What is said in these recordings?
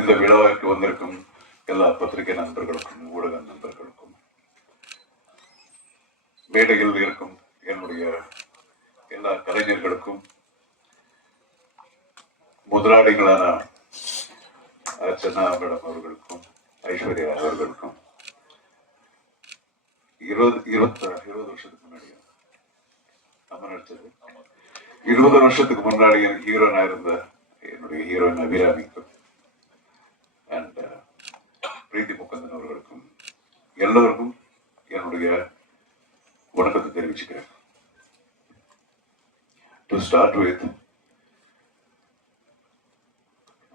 இந்த விழாவிற்கு வந்திருக்கும் எல்லா பத்திரிகை நண்பர்களுக்கும் ஊடக நண்பர்களுக்கும் மேடைகள் இருக்கும் என்னுடைய எல்லா கலைஞர்களுக்கும் முதலாளிகளான அர்ச்சனா மேடம் அவர்களுக்கும் ஐஸ்வர்யா அவர்களுக்கும் 20 வருஷத்துக்கு முன்னாடி நம்ம நடிச்சது 20 வருஷத்துக்கு முன்னாடி எனக்கு ஹீரோனா இருந்த என்னுடைய ஹீரோயின் அபிராமிக்கும் அண்ட் பிரீத்தி முகந்தன் அவர்களுக்கும் எல்லோருக்கும் என்னுடைய வணக்கத்தை தெரிவிச்சுக்கிறேன். டு ஸ்டார்ட் வித்,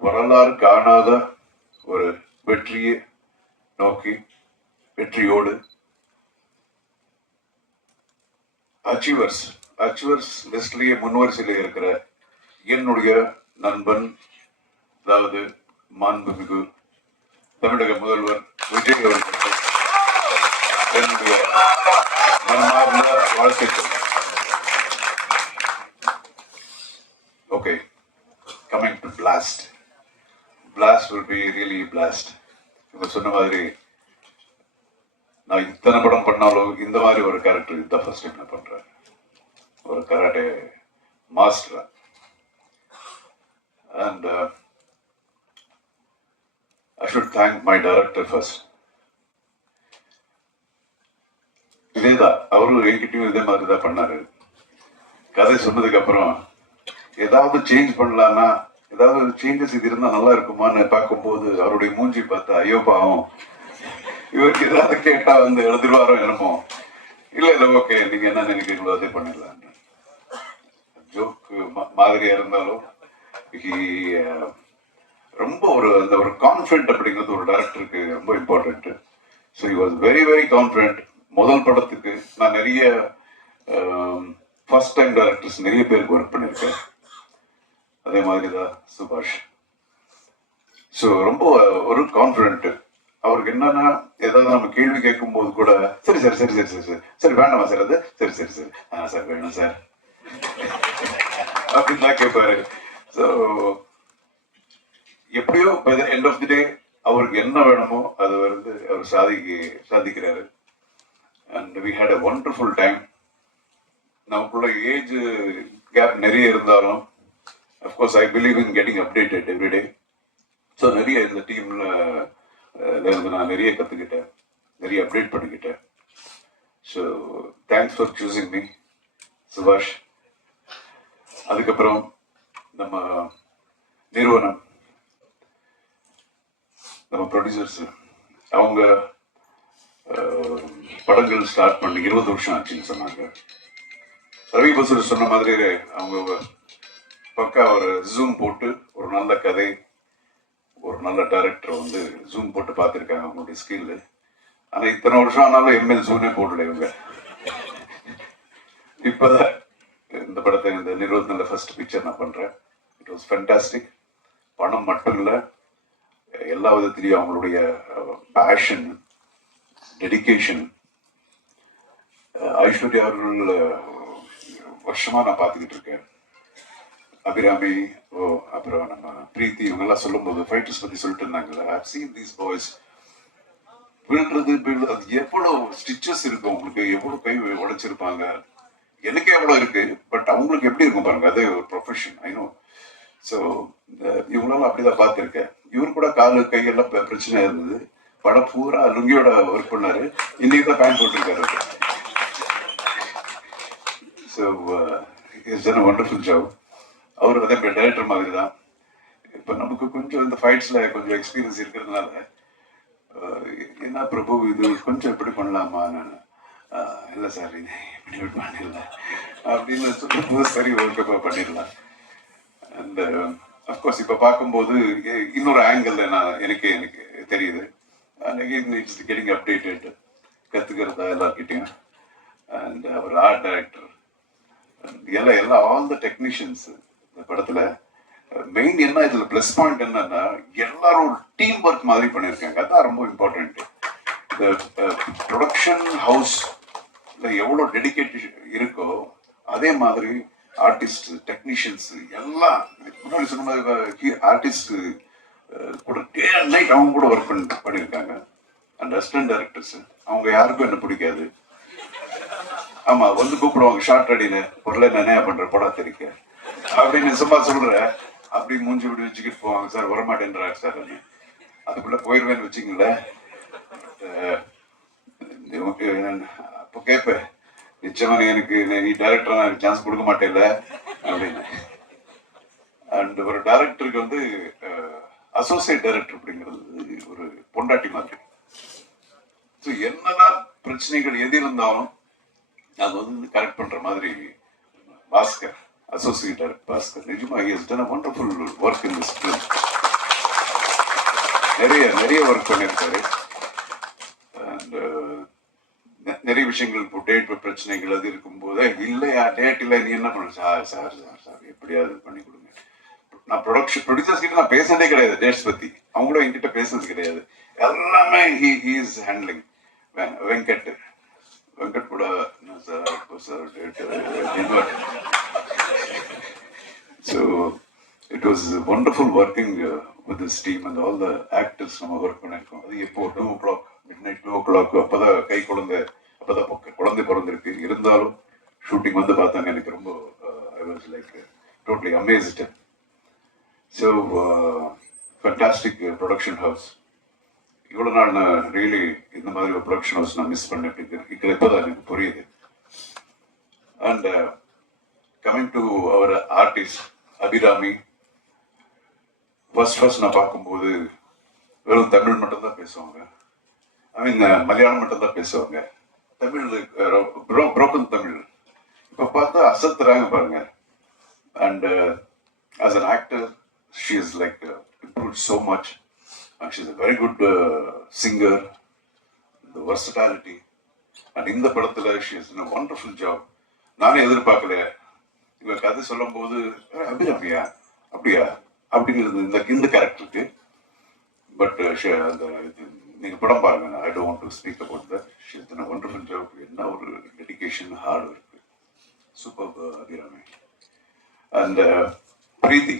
வரலாறு காணாத ஒரு வெற்றியை நோக்கி வெற்றியோடு அச்சீவர்ஸ் லிஸ்ட்லயே முன்வரிசையில் இருக்கிற என்னுடைய நண்பன், அதாவது மாண்புமிகு தமிழக முதல்வர் விஜய் அவர்களுக்கு என்னுடைய மனமார்ந்த வாழ்த்துக்கள். Okay, coming to blast will be really blast. இவங்க சொன்ன மாதிரி நான் இத்தனை படம் பண்ணாலும் இந்த மாதிரி ஒரு கேரக்டர் இதுதான் ஃபர்ஸ்ட் டைம் நான் பண்றேன். ஒரு karate master. And I should thank my director first. இதேதான் அவரும் என்கிட்டயும் இதே மாதிரி தான் பண்ணாரு. கதை சொன்னதுக்கு அப்புறம் ஏதாவது சேஞ்ச் பண்ணலாம்னா, ஏதாவது சேஞ்சஸ் இது இருந்தா நல்லா இருக்குமான்னு பார்க்கும்போது அவருடைய மூஞ்சி பார்த்தா ஐயோ பாவம், இவருக்கு ஏதாவது கேட்டா வந்து எழுதிடுவாரோ என்னமோ. இல்ல ஓகே, நீங்க என்ன நினைக்கிறீங்களோ அதே பண்ணிடலாம். ஜோக் மாதிரியா இருந்தாலும் ரொம்ப அந்த ஒரு கான்ஃபிடென்ட் அப்படிங்கிறது ஒரு டைரக்டருக்கு ரொம்ப important. So he was very very confident. முதல் படத்துக்கு நான் நிறைய ஃபர்ஸ்ட் டைம் டைரக்டர்ஸ் நிறைய பேருக்கு ஒர்க் பண்ணியிருக்கேன். அதே மாதிரி தான் சுபாஷ். ஸோ ரொம்ப ஒரு கான்ஃபிடென்ட். அவருக்கு என்னன்னா ஏதாவது நம்ம கேள்வி கேட்கும் போது கூட சரி சார் சரி சரி சரி சரி சரி வேண்டாமா சார், அது சரி சரி சரி சார் வேணும் சார் அப்படின்னு தான் கேட்பாரு. ஸோ எப்படியோ எண்ட் ஆஃப் தி டே அவருக்கு என்ன வேணுமோ அது வந்து அவர் சாதிக்கிறாரு. And we had a wonderful time. நமக்குள்ள ஏஜ் கேப் நிறைய இருந்தாலும் of course I believe in getting updated every day. So நிறைய இந்த டீம்ல இருந்து நான் நிறைய கற்றுக்கிட்டேன், நிறைய அப்டேட் பண்ணிக்கிட்டேன். So thanks for choosing me சுபாஷ். அதுக்கப்புறம் நம்ம நிறுவனம், நம்ம ப்ரொடியூசர்ஸ், அவங்க படங்கள் ஸ்டார்ட் பண்ணி 20 வருஷம் ஆச்சுன்னு சொன்னாங்க. ரவி பசூர் சொன்ன மாதிரி அவங்க பக்கா ஒரு ஜூம் போட்டு ஒரு நல்ல கதை, ஒரு நல்ல டைரக்டர் வந்து ஜூம் போட்டு பார்த்துருக்காங்க அவங்களுடைய ஸ்கில். ஆனால் இத்தனை வருஷம் ஆனாலும் எம்எல் ஜூனே போடல இவங்க. இப்போதான் இந்த படத்தை இந்த நிறுவனத்தில் ஃபர்ஸ்ட் பிக்சர் நான் பண்ணுறேன். It was fantastic. பணம் மட்டும் இல்லை, எல்லா விதத்திலையும் அவங்களுடைய பேஷன், டெடிக்கேஷன். ஐஸ்வர்யா அவர்கள் வருஷமாக நான் பார்த்துக்கிட்டு இருக்கேன். அபிராமி, அப்புறம் நம்ம பிரீத்தி, இவங்கெல்லாம் சொல்லும்போது ஃபைட்டர்ஸ் பற்றி சொல்லிட்டு இருந்தாங்கல்ல, ஐவ் சீன் தீஸ் பாய்ஸ் விழுறது அது எவ்வளோ ஸ்டிச்சஸ் இருக்கும், அவங்களுக்கு எவ்வளோ கை உடைச்சிருப்பாங்க, எனக்கு எவ்வளோ இருக்கு, பட் அவங்களுக்கு எப்படி இருக்கும் பாருங்க. அதே ஒரு ப்ரொஃபஷன் ஐ நோ. ஸோ இவங்களெல்லாம் அப்படிதான் பார்த்துருக்கேன். இவரு கூட காலு கையெல்லாம் பிரச்சனை இருந்தது. படம் பூரா லுங்கியோட ஒர்க் பண்ணாரு. இன்னைக்கு தான் பேண்ட் போட்டிருக்காரு. So it's a wonderful job. அவர் அதே டைரக்டர் மாதிரி தான். இப்போ நமக்கு கொஞ்சம் இந்த ஃபைட்ஸ்ல கொஞ்சம் எக்ஸ்பீரியன்ஸ் இருக்கிறதுனால என்ன பிரபு இது கொஞ்சம் எப்படி பண்ணலாமா, நான் இல்லை சார் இது இப்படி பண்ணிடல அப்படின்னு சொல்லும்போது சரி ஓகே பண்ணிடலாம். அண்ட் அஃப்கோர்ஸ் இப்போ பார்க்கும்போது இன்னொரு ஆங்கிள் எனக்கு தெரியுது. இட்ஸ் கெட்டிங் அப்டேட்டட், கற்றுக்கிறதா எல்லார்கிட்டையும். அண்ட் அவர் ஆர்ட் டைரக்டர், எல்லாம் ஆல் த டெக்னீஷியன்ஸ் இந்த படத்துல மெயின் என்ன இதுல பிளஸ் பாயிண்ட் என்னன்னா எல்லாரும் ஒரு டீம் ஒர்க் மாதிரி பண்ணியிருக்காங்க. அதான் ரொம்ப இம்பார்ட்டன்ட். இந்த ப்ரொடக்ஷன் ஹவுஸ் எவ்வளோ டெடிகேட் இருக்கோ அதே மாதிரி ஆர்டிஸ்ட், டெக்னீஷியன்ஸ் எல்லாம் முன்னாடி சொன்ன மாதிரி ஆர்டிஸ்ட் கூட டே அண்ட் நைட் அவங்க கூட ஒர்க் பண்ணியிருக்காங்க. அண்ட் அசிஸ்டன்ட் டைரக்டர்ஸ் அவங்க யாருக்கும் என்ன பிடிக்காது. ஆமா, வந்து கூப்பிடுவாங்க ஷார்ட் அடின்னு, பொருளை நினையா பண்ற படா தெரிக்க அப்படின்னு சும்மா சொல்ற, அப்படி மூஞ்சி விட்டு வச்சுக்கிட்டு போவாங்க. சார் வரமாட்டேன்றாரு சார், அதுக்குள்ள போயிடுவேன்னு வச்சுங்களேன். அப்போ கேட்பேன், நிச்சயமா எனக்கு நீ டைரக்டரா எனக்கு சான்ஸ் கொடுக்க மாட்டேன்ல அப்படின்னு. அண்ட் ஒரு டைரக்டருக்கு வந்து அசோசியேட் டைரக்டர் அப்படிங்கிறது ஒரு பொண்டாட்டி மாதிரி. ஸோ என்னதான் பிரச்சனைகள் எது இருந்தாலும் அது வந்து கரெக்ட் பண்ற மாதிரி பாஸ்கர், அசோசியேட் டைரக்டர் பாஸ்கர், நிஜமா he has done a wonderful work in this film. நிறைய ஒர்க் பண்ணியிருக்காரு. அண்ட் நிறைய விஷயங்கள் இப்போ டேட் பிரச்சனைகள் அது இருக்கும்போது, இல்லையா டேட் இல்லை நீ என்ன பண்ண சார் சார் சார் சார் எப்படியாவது பண்ணி கொடுங்க. நான் ப்ரொடியூசர்ஸ் கிட்ட நான் பேசுறதே கிடையாது டேட்ஸ் பத்தி, அவங்களும் என்கிட்ட பேசுறது கிடையாது. எல்லாமே he is handling. வெங்கட் கூட sir date. So it was wonderful working with this team and all the actors நம்ம ஒர்க் பண்ணியிருக்கோம். அது எப்போ 2 o'clock midnight 2 o'clock அப்போதான் கை குழந்தை பிறந்திருக்கு. இருந்தாலும் ஷூட்டிங் வந்து பார்த்தாங்க, எனக்கு ரொம்ப I was like totally amazed. So fantastic production house. இவ்வளோ நாள் நான் ரியலி இந்த மாதிரி ஒரு ப்ரொடக்ஷன் ஹவுஸ் நான் மிஸ் பண்ணிட்டு இருக்கிற இப்போதான் எனக்கு புரியுது. And coming to our artist Abirami, first நான் பார்க்கும்போது வெறும் தமிழ் மட்டும்தான் பேசுவாங்க. ஐ மீன் மலையாளம் மட்டும்தான் பேசுவாங்க. தமிழ் புரோக்கன் தமிழ். இப்போ பார்த்தா அசத்துறாங்க பாருங்க. And as an actor she is like improved so much. And she is a very good singer, the versatility. And இந்த படத்துல she has done a wonderful job. நானே எதிர்பார்க்கல. இவ கதை சொல்லும் போது அபிராமியா அப்படியா அப்படிங்கிறது இந்த கேரக்டருக்கு. பட் அந்த நீங்க படம் பாருங்க, I don't want to speak about that. She has done a wonderful job. என்ன ஒரு dedication, hard work, super Abirami. And Preethi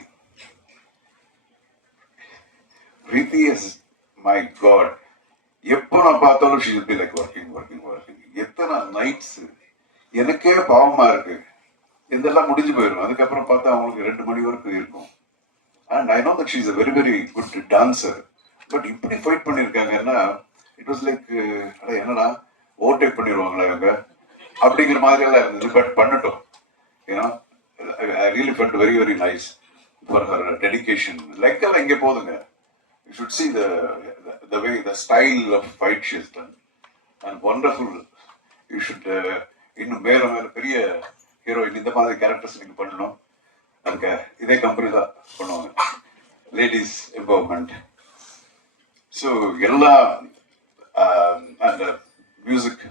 is my god. எப்போ நான் பார்த்தாலும் she will be like working. எத்தனை நைட்ஸ் எனக்கே பாவமா இருக்கு. இதெல்லாம் முடிஞ்சு போயிடும், அதுக்கப்புறம் பார்த்தா அவங்களுக்கு 2 மணி வரைக்கும் இருக்கும். And I know that she is a very very good dancer. But இப்படி ஃபைட் பண்ணியிருக்காங்கன்னா இட் வாஸ் லைக் என்னடா ஓவர்டேக் பண்ணிடுவாங்களா இவங்க அப்படிங்கிற மாதிரி எல்லாம் இருந்தது. பட் பண்ணட்டும், ஏன்னா I really felt very very nice for her dedication. Leg எல்லாம் இங்கே போதுங்க. You should see the way, the style of fight she has done, and wonderful. You should இன்னும் மேல பெரிய ஹீரோயின் இந்த மாதிரி கேரக்டர்ஸ் நீங்க பண்ணணும். அதுக்கு இதே கம்பெனி தான் பண்ணுவாங்க, லேடிஸ் எம்பவர்மெண்ட். ஸோ எல்லா அண்ட் மியூசிக்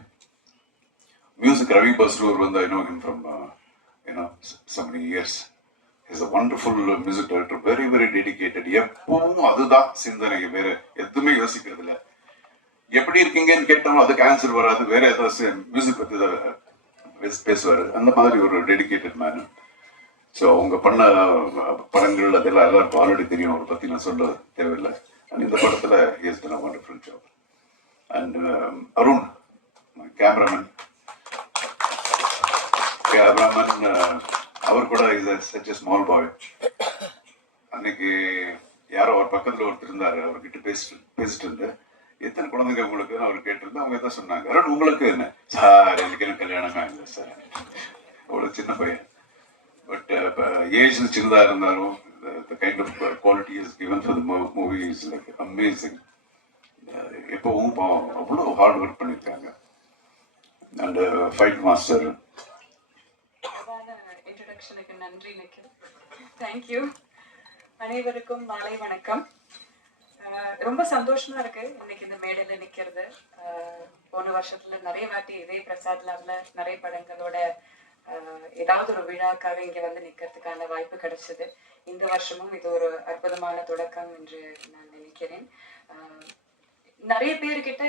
ரவி பஸ்ரூர் வந்து I know him from so many years. He's a wonderful music director, very very dedicated. எப்பவும் அதுதான் சிந்தனை, வேற எதுவுமே யோசிக்கிறது இல்லை. எப்படி இருக்கீங்கன்னு கேட்டாலும் அதுக்கு ஆன்சர் வராது, வேற ஏதாவது மியூசிக் பத்தி தான் பேசுவாரு. அந்த மாதிரி ஒரு டெடிகேட்டட் மேன். ஸோ அவங்க பண்ண படங்கள் அதெல்லாம் எல்லாருக்கும் ஆல்ரெடி தெரியும், அவரை பத்தி நான் சொல்ல தேவையில்லை. அண்ட் இந்த படத்துல he has done a wonderful job. And Arun cameraman அவர் கூட is such a small boy. அன்னைக்கு யாரோ அவர் பக்கத்துல ஒருத்தர் இருந்தாரு, அவர்கிட்ட பேசிட்டு இருந்தேன், எத்தனை குழந்தைங்க உங்களுக்கு அவர் கேட்டிருந்தேன். அவங்க தான் சொன்னாங்க, அருண் உங்களுக்கு என்ன சார், எனக்கு என்ன கல்யாணமே இல்லை சார், அவ்வளோ சின்ன பையன். பட் ஏஜ் சின்னதா இருந்தாலும் the kind of quality is given for the movie is like amazing. எப்பவும் அவ்வளோ ஹார்ட் ஒர்க் பண்ணியிருக்காங்க. And fight master. இன்ட்ரோடக்ஷனுக்கு நன்றி நிக்கில். தேங்க்யூ. அனைவருக்கும் மாலை வணக்கம். ரொம்ப சந்தோஷமா இருக்கு இன்னைக்கு இந்த மேடையில நிக்கிறது. போன வருஷத்துல நிறைய வாட்டி இதே பிரசாத் லேப்ல நிறைய படங்களோட ஏதாவது ஒரு விழாக்காக இங்க வந்து நிக்கிறதுக்கான வாய்ப்பு கிடைச்சது. இந்த வருஷமும் இது ஒரு அற்புதமான தொடக்கம் என்று நான் நினைக்கிறேன். நிறைய பேர்கிட்ட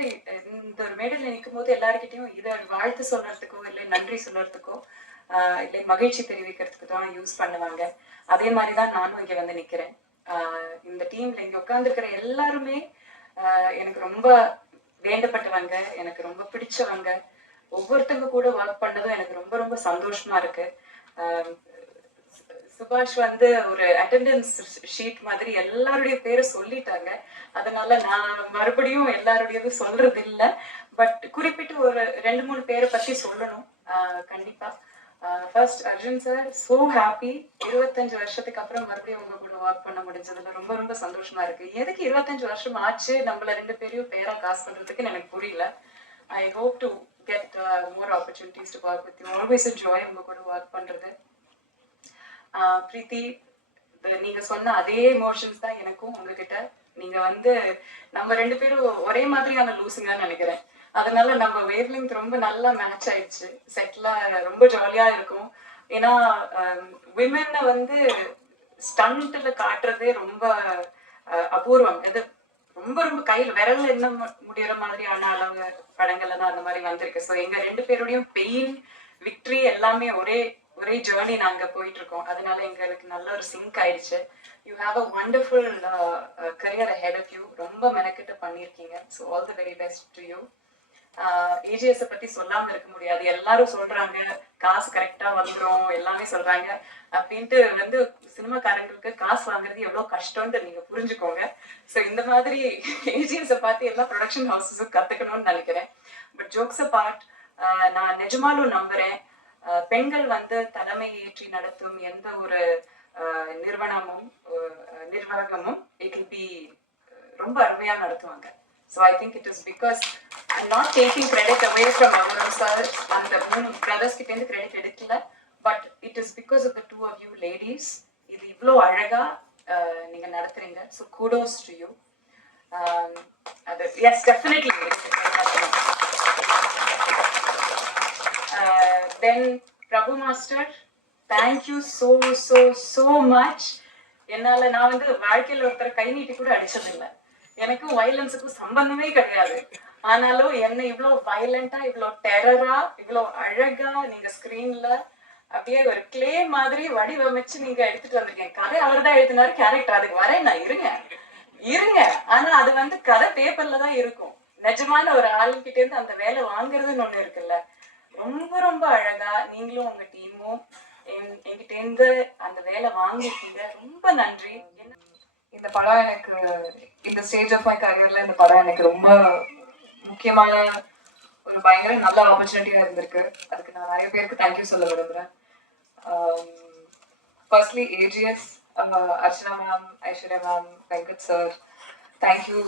இந்த ஒரு மேடையில நிற்கும் போது எல்லாருக்கிட்டையும் இதை வாழ்த்து சொல்றதுக்கோ இல்லை நன்றி சொல்றதுக்கோ இல்லை மகிழ்ச்சி தெரிவிக்கிறதுக்கு தான் யூஸ் பண்ணுவாங்க. அதே மாதிரி தான் நானும் இங்கே வந்து நிற்கிறேன். இந்த டீம்ல இங்கே உட்காந்துருக்கிற எல்லாருமே எனக்கு ரொம்ப வேண்டப்பட்டவங்க, எனக்கு ரொம்ப பிடிச்சவங்க. ஒவ்வொருத்தவங்க கூட ஒர்க் பண்ணதும் எனக்கு ரொம்ப ரொம்ப சந்தோஷமா இருக்கு. சுபாஷ் வந்து ஒரு அட்டெண்டன்ஸ் ஷீட் மாதிரி எல்லாருடைய பேரை சொல்லிட்டாங்க. அதனால நான் மறுபடியும் எல்லாருடையதும் சொல்றது இல்லை. பட் குறிப்பிட்டு ஒரு 2-3 பேரை பத்தி சொல்லணும். கண்டிப்பா first Arjun sir, so happy. 25 வருஷத்துக்கு அப்புறம் மறுபடியும் உங்க கூட ஒர்க் பண்ண முடிஞ்சதுல ரொம்ப ரொம்ப சந்தோஷமா இருக்கு. எதுக்கு 25 வருஷம் ஆச்சு நம்மள 2 பேரையும் பேரா காசு பண்றதுக்கு எனக்கு புரியல. I hope to get more opportunities to work with you. Always Joy உங்க கூட ஒர்க் பண்றது. பிரீத்தி, நீங்க சொன்ன அதே எமோஷன்ஸ் தான் எனக்கும் உங்ககிட்ட. நீங்க வந்து நம்ம 2 பேரும் ஒரே மாதிரியான லூசுங்கன்னு நினைக்கிறேன். அதனால நம்ம வேவ்லிங்க் ரொம்ப நல்லா மேட்ச் ஆயிடுச்சு. செட்ல ரொம்ப ஜாலியா இருக்கும். ஏன்னா விமென்னை வந்து ஸ்டண்ட்ல காட்டுறதே ரொம்ப அபூர்வம். இது ரொம்ப ரொம்ப கையில் விரல்ல என்ன முடியற மாதிரியான அளவு படங்கள்ல தான் அந்த மாதிரி வந்திருக்கு. ஸோ எங்க 2 பேருடையும் பெயின், விக்ட்ரி எல்லாமே ஒரே ஒரே ஜேர்னி நாங்க போயிட்டு இருக்கோம். அதனால எங்களுக்கு நல்ல ஒரு சிங்க் ஆயிடுச்சு. You have a wonderful career ahead of you. ரொம்ப மெனக்கிட்டு பண்ணியிருக்கீங்க. So all the very best to you. AGS பத்தி சொல்லாம இருக்க முடியாது. எல்லாரும் சொல்றாங்க காசு கரெக்டா வந்துடும், எல்லாமே சொல்றாங்க அப்படின்ட்டு வந்து சினிமாக்காரங்களுக்கு காசு வாங்குறது எவ்வளவு கஷ்டம்னு நீங்க புரிஞ்சுக்கோங்க. ஸோ இந்த மாதிரி ஏஜிஎஸ் பார்த்து எல்லா ப்ரொடக்ஷன் ஹவுசஸும் கத்துக்கணும்னு நினைக்கிறேன். பட் ஜோக்ஸ் பார்ட், நான் நிஜமாலும் நம்புறேன் பெண்கள் வந்து தலைமை ஏற்றி நடத்தும் எந்த ஒரு நிர்வாகமும் இட் வில் பி ரொம்ப அருமையா நடத்துவாங்க. So I think it is because I'm not taking credit away from Amaram sir and the 3 brothers கிட்ட இருந்து credit எடுக்கல, but it is because of the 2 of you ladies. இது இவ்ளோ அழகா நீங்க நடத்துறீங்க. So kudos to you. Yes, definitely. Then Prabhu Master, thank you so much. என்னால நான் வந்து வாழ்க்கையில ஒருத்தர் கை நீட்டி கூட அடிச்சதில்லை. எனக்கும் வயலன்ஸுக்கும் சம்பந்தமே கிடையாது. ஆனாலும் என்ன இவ்வளோ வயலண்டா, இவ்வளோ டெரரா, இவ்வளோ அழகா நீங்க ஸ்கிரீன்ல அப்படியே ஒரு கிளே மாதிரி வடிவமைச்சு நீங்க எடுத்துட்டு வந்திருக்கீங்க. கதை அவர் தான் எழுதினாரு, கேரக்டர் அதுக்கு வரேன் நான் இருங்க. ஆனா அது வந்து கதை பேப்பர்ல தான் இருக்கும். நிஜமான ஒரு ஆளுகிட்ட இருந்து அந்த வேலை வாங்குறதுன்னு ஒண்ணு இருக்குல்ல. ரொம்ப ரொம்ப அழகா நீங்களும் உங்க டீமும் என்கிட்ட இருந்து அந்த வேலை வாங்கிருக்கீங்க. ரொம்ப நன்றி. இந்த படம் எனக்கு இந்த ஸ்டேஜ் ஆஃப் மை கரியர்ல இந்த படம் எனக்கு ரொம்ப முக்கியமான ஒரு பயங்கர நல்ல ஆப்பர்ச்சுனிட்டியா இருந்திருக்கு. அதுக்கு நான் நிறைய பேருக்கு தேங்க்யூ சொல்ல விரும்புறேன். Firstly AGS, Archana ma'am, Aishwarya ma'am, Venkat sir, thank you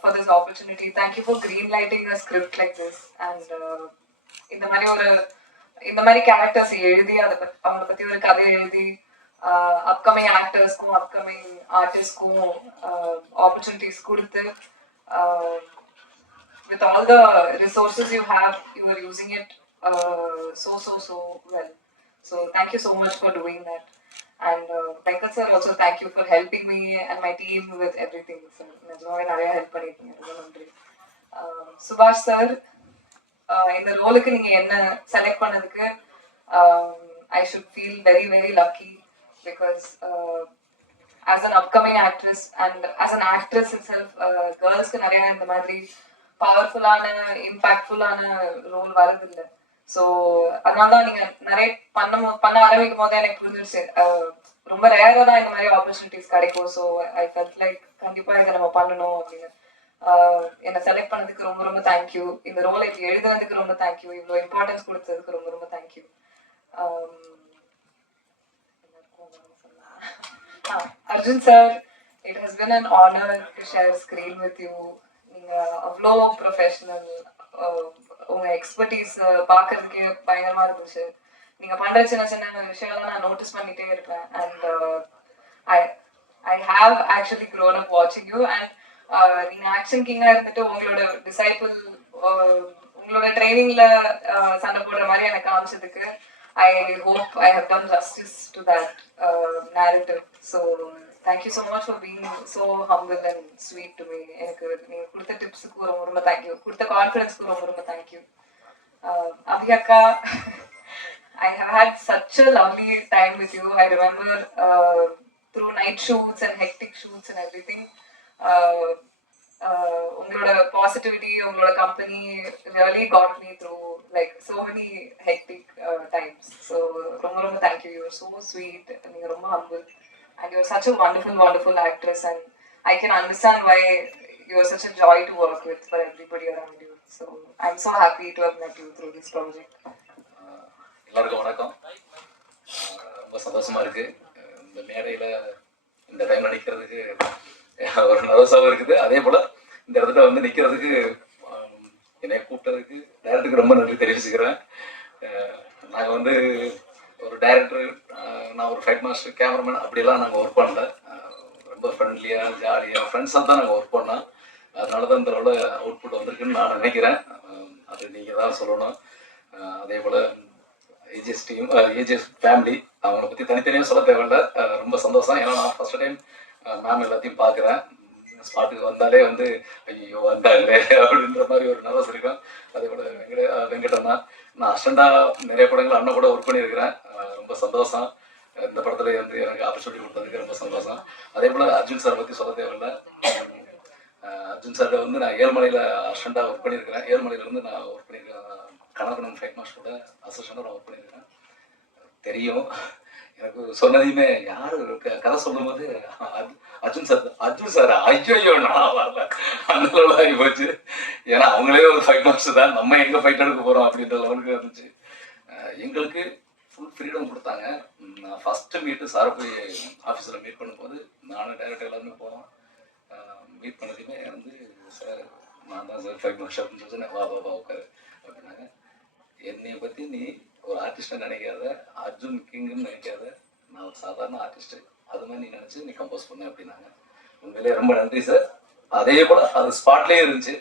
for this opportunity. Thank you for green lighting a script like this. And இந்த மாதிரி கேரக்டர்ஸ் எழுதி அவங்களை பத்தி ஒரு கதை எழுதி அப்கமிங் ஆக்டர்ஸ்க்கும் அப்கமிங் ஆர்டிஸ்ட்க்கும் ஆப்பர்ச்சுனிட்டிஸ் கொடுத்து with all the resources you have, you are using it so well. So thank you so much for doing that. And Venkat sir, also thank you for helping me and my team with everything. So najmaave nariya help pannirkeenga, romba nandri. Subhash sir, இந்த ரோலுக்கு நீங்க என்ன select பண்ணதுக்கு I should feel very very lucky because as an upcoming actress and as an actress itself, girls-க்கு நிறைய இந்த மாதிரி பவர்ஃபுல்லான இம்பாக்ட்ஃபுல்லான role வரதில்லை. ஸோ அதனால தான் நீங்க நிறைய பண்ண ஆரம்பிக்கும் போதே எனக்கு புரிஞ்சிருச்சு ரொம்ப ரேராக தான் இந்த மாதிரி ஆப்பர்ச்சுனிட்டிஸ் கிடைக்கும். ஸோ ஐ ஃபெல்ட் லைக் கண்டிப்பா இதை நம்ம பண்ணணும் அப்படின்னு. என்னை செலக்ட் பண்ணதுக்கு ரொம்ப ரொம்ப தேங்க்யூ. இந்த ரோலை எழுதுனதுக்கு ரொம்ப தேங்க்யூ. இவ்வளோ இம்பார்ட்டன்ஸ் கொடுத்ததுக்கு ரொம்ப ரொம்ப thank you. Arjun sir, it has been an honor to share screen with you. நீங்க அவ்வளோ ப்ரொஃபஷனல், உங்க எக்ஸ்பர்டீஸ் பார்க்கறதுக்கே பயங்கரமா இருந்துச்சு. நீங்க பண்ற சின்ன சின்ன விஷயங்கள்லாம் நான் நோட்டீஸ் பண்ணிட்டே இருப்பேன். And I have actually grown up வாட்சிங் யூ. அண்ட் நீங்க ஆக்ஷன் கிங்கா இருந்துட்டு உங்களோட டிசைபிள் உங்களோட ட்ரைனிங்ல சண்டை போடுற மாதிரி எனக்கு காமிச்சதுக்கு I hope I have done justice to that narrative. So thank you so much for being so humble and sweet to me. எனக்கு நீங்க கொடுத்த டிப்ஸுக்கு ரொம்ப ரொம்ப தேங்க்யூ, கொடுத்த கான்ஃபிடன்ஸ்க்கு ரொம்ப ரொம்ப thank you. அபியக்கா, I have had such a lovely time with you. I remember through night shoots and hectic shoots and everything. உங்களோட positivity உங்களோட company really got me through like so many hectic times so ரொம்ப ரொம்ப thank you you are so sweet நீங்கள் ரொம்ப humble and you are such a wonderful actress and I can understand why you are such a joy to work with for everybody around you so I am so happy to have met you through this project. எல்லாருக்கும் வணக்கம். ரொம்ப சந்தோஷமா இருக்கு இந்த மேடையில் இந்த டைம்ல நிற்கிறதுக்கு ஒரு நர்வஸாகவும் இருக்குது. அதே போல் இந்த இடத்துல வந்து நிற்கிறதுக்கு என்னை கூப்பிட்டதுக்கு டைரக்டருக்கு ரொம்ப நன்றி தெரிவிச்சுக்கிறேன். நாங்கள் வந்து ஒரு டைரக்டர், நான் ஒரு ஃபைட் மாஸ்டர், கேமராமேன் அப்படிலாம் நாங்கள் ஒர்க் பண்ணல. ரொம்ப ஃப்ரெண்ட்லியாக ஜாலியாக ஃப்ரெண்ட்ஸாக தான் நாங்கள் ஒர்க் பண்ணோம். அதனால தான் இந்த அளவில் அவுட்புட் வந்திருக்குன்னு நான் நினைக்கிறேன். அது நீங்கள் தான் சொல்லணும். அதே போல் ஏஜிஎஸ் டீம், ஏஜிஎஸ் ஃபேமிலி, அவங்கள பற்றி தனித்தனியாக சொல்ல தேவையில்ல. ரொம்ப சந்தோஷம். ஏன்னா நான் ஃபர்ஸ்ட் டைம் மேம் எல்லாத்தையும் பார்க்குறேன். ஸ்பாட்டுக்கு வந்தாலே வந்து ஐயோ வந்தாங்களே அப்படின்ற மாதிரி ஒரு நர்வஸ் இருக்கும். அதே போல் வெங்கடண்ணா, நான் அஸ்டண்டாக நிறைய படங்கள் அண்ணன் கூட ஒர்க் பண்ணியிருக்கிறேன். ரொம்ப சந்தோஷம். இந்த படத்துல வந்து எனக்கு ஆப்பர்ச்சுனிட்டி கொடுத்ததுக்கு ரொம்ப சந்தோஷம். அதே போல் அர்ஜுன் சார் பற்றி சொல்ல தேவையில்லை. அர்ஜுன் சார் வந்து நான் ஏழுமலையில் அஸ்டண்டாக ஒர்க் பண்ணியிருக்கிறேன். ஏழுமலையிலேருந்து நான் ஒர்க் பண்ணியிருக்கேன். கணக்கணம் ஃபைட் மாஸ்டரோட அசிஸ்டண்டாக நான் ஒர்க் பண்ணியிருக்கிறேன். தெரியும் எனக்கு. சொன்னதையுமே யாரு கதை சொல்லும் போது அர்ஜுன் சார் ஐயோ நான் வரல அந்த லெவலில் ஆகி போச்சு. ஏன்னா அவங்களே ஒரு ஃபைட் மாஸ்டர் தான், நம்ம எங்கே ஃபைட் எடுக்க போகிறோம் அப்படின்ற லெவலுக்கு இருந்துச்சு. எங்களுக்கு ஃபுல் ஃப்ரீடம் கொடுத்தாங்க. நான் ஃபஸ்ட்டு மீட்டு சாரை போய் ஆஃபீஸில் மீட் பண்ணும்போது நானும் டைரக்டர் எல்லாருமே போனோம். மீட் பண்ணதுமே வந்து சார் நான் தான் சார் ஃபைட் மாஸ்டர் அப்படின்னு சொல்லி நான் வா உட்காரு அப்படின்னாங்க. என்னை பற்றி நீ ஒரு ஆர்டிஸ்டாக நினைக்காத, அர்ஜுன் கிங்குன்னு நினைக்காத, நான் ஒரு சாதாரண ஆர்டிஸ்ட்டு, அது மாதிரி நீ நினச்சி நீ கம்போஸ் பண்ண அப்படின்னாங்க. உண்மையிலே ரொம்ப நன்றி சார். அதே போல் அது ஸ்பாட்லேயே இருந்துச்சு.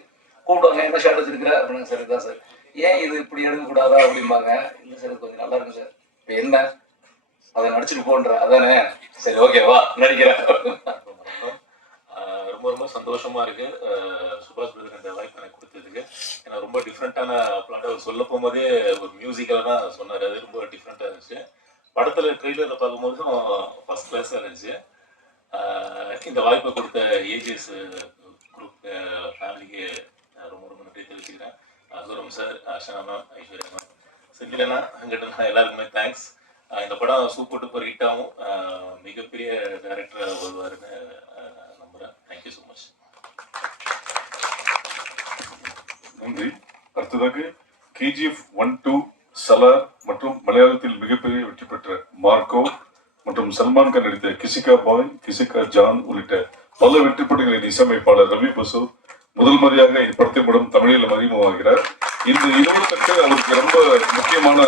கூப்பிடுவாங்க, என்ன ஷார்ட் வச்சுருக்கிற அப்படின்னா, சார் இதான் சார், ஏன் இது இப்படி எடுக்கக்கூடாதா அப்படிம்பாங்க. இல்லை சார் இது கொஞ்சம் நல்லா இருக்கும் சார். இப்போ என்ன அதை நடிச்சுட்டு போன்ற அதானே, சரி ஓகேவா நடிக்கிறேன். ரொம்ப ரொம்ப சந்தோஷமா இருக்கு சுபாஷ் பிரதர் இந்த வாய்ப்பு எனக்கு கொடுத்ததுக்கு. ஏன்னா ரொம்ப டிஃப்ரெண்டான பிளாட்டை அவர் சொல்ல போகும்போதே ஒரு மியூசிக்கலாக தான் சொன்னார். அது ரொம்ப டிஃப்ரெண்டாக இருந்துச்சு. படத்தில் ட்ரெய்லரில் பார்க்கும்போதும் ஃபர்ஸ்ட் கிளாஸாக இருந்துச்சு. இந்த வாய்ப்பை கொடுத்த ஏஜிஎஸ் குரூப் ஃபேமிலிக்கு ரொம்ப ரொம்ப நன்றி தெரிவிச்சுக்கிறேன். குரும் sir, Archana ma'am, Aishwarya ma'am, செந்திலனா, வெங்கடண்ணா எல்லாருக்குமே தேங்க்ஸ். இந்த படம் சூப்பர் டூப்பர் ஹிட் ஆகும், மிகப்பெரிய டைரக்டர் வருவாருன்னு நம்புகிறேன். Thank you so much. நன்றி. அடுத்ததாக கேஜிஎஃப் 1, 2, சலார் மற்றும் மலையாளத்தில் மிகப்பெரிய வெற்றி பெற்ற மார்க்கோ மற்றும் சல்மான் கான் நடித்த கிசிகா பாய், கிசிகா ஜான் உள்ளிட்ட பல வெற்றி படங்களின் இசையமைப்பாளர் ரவி பசு முதல் முறையாக இப்படத்தின் மூலம் தமிழில் அறிமுகமாகிறார். இந்த 20 அவருக்கு ரொம்ப முக்கியமான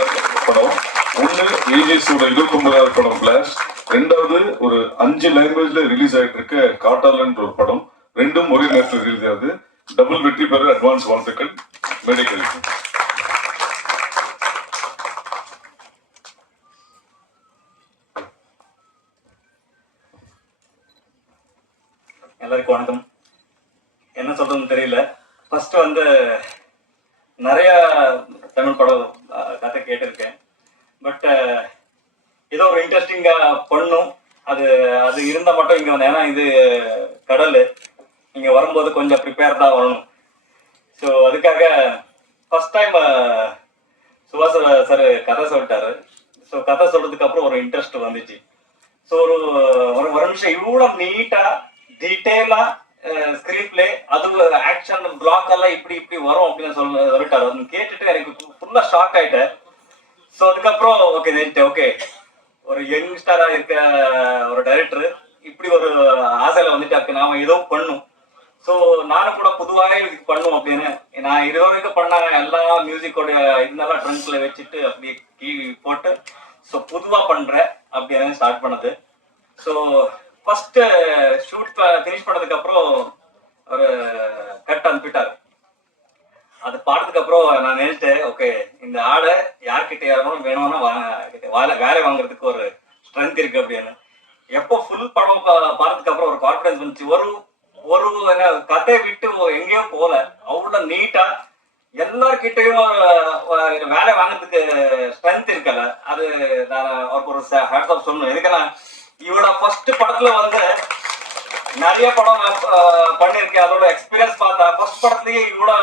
படம். ஒன்று ஏஜிஎஸோட 29வது படம் பிளாஷ், ரெண்டாவது ஒரு 5 லாங்குவேஜ்ல ரிலீஸ் ஆகிட்டு இருக்க காட்டாலன்ற ஒரு படம். ரெண்டும் ஒரே நேரத்தில் ரிலீஸ் ஆகுது. டபுள் வெற்றி பெற அட்வான்ஸ் வாழ்த்துக்கள். மேடை கிடைக்கும். எல்லாருக்கும் வணக்கம். என்ன சொல்றதுன்னு தெரியல. ஃபர்ஸ்ட் வந்து நிறைய தமிழ் படம் கதை கேட்டிருக்கேன். பட் ஏதோ ஒரு இன்ட்ரெஸ்டிங்கா பண்ணும், அது அது இருந்தால் மட்டும் இங்கே வந்து, ஏன்னா இது கடல், இங்கே வரும்போது கொஞ்சம் ப்ரிப்பேர்டாக வரணும். ஸோ அதுக்காக ஃபர்ஸ்ட் டைம் சுபாஷ் சார் கதை சொல்லிட்டாரு. ஸோ கதை சொல்றதுக்கு அப்புறம் ஒரு இன்ட்ரெஸ்ட் வந்துச்சு. ஸோ ஒரு நிமிஷம் இவ்வளோ நீட்டாக டீட்டெயிலாக ஸ்கிரீப்லே அது ஆக்ஷன் பிளாக் எல்லாம் இப்படி இப்படி வரும் அப்படின்னு சொல்லிட்டாரு. அது கேட்டுட்டு எனக்கு ஃபுல்லாக ஷாக் ஆகிட்டேன். ஸோ அதுக்கப்புறம் ஓகே நினைச்சிட்டேன், ஓகே ஒரு யங்ஸ்டராக இருக்க ஒரு டைரக்டர் இப்படி ஒரு ஆசையில் வந்துட்டு நாம ஏதோ பண்ணும். ஸோ நானும் கூட புதுவாக இதுக்கு பண்ணும் அப்படின்னு நான் இது வரைக்கும் பண்ண எல்லா மியூசிக்கோட இதெல்லாம் ட்ரங்க்ல வச்சுட்டு அப்படியே கீ போட்டு ஸோ பொதுவாக பண்ணுறேன் அப்படின்னு ஸ்டார்ட் பண்ணது. ஸோ ஃபஸ்ட்டு ஷூட் ஃபினிஷ் பண்ணதுக்கு அப்புறம் ஒரு கட் அனுப்பிட்டார். அது பாடுறதுக்கு அப்புறம் நான் நினைச்சிட்டேன், ஓகே இந்த ஆடை யார்கிட்ட யாரும் வேணும்னா வேலை வாங்குறதுக்கு ஒரு ஸ்ட்ரென்த் இருக்கு அப்படின்னு. எப்போ ஃபுல் படம் பார்த்ததுக்கு அப்புறம் ஒரு கான்ஃபிடன்ஸ் வந்துச்சு. ஒரு ஒரு கதையை விட்டு எங்கேயோ போல அவ்வளோ நீட்டா எல்லார்கிட்டையும் வேலை வாங்குறதுக்கு ஸ்ட்ரென்த் இருக்கல. அது நான் அவருக்கு ஒரு ஹேட்ஸ் ஆஃப் சொல்லணும். எதுக்குன்னா இவரோட ஃபர்ஸ்ட் படத்துல வந்து நிறைய படம் பண்ணிருக்கேன். அதோட எக்ஸ்பீரியன்ஸ் பார்த்தா ஃபர்ஸ்ட் படத்துலயே இவ்வளோ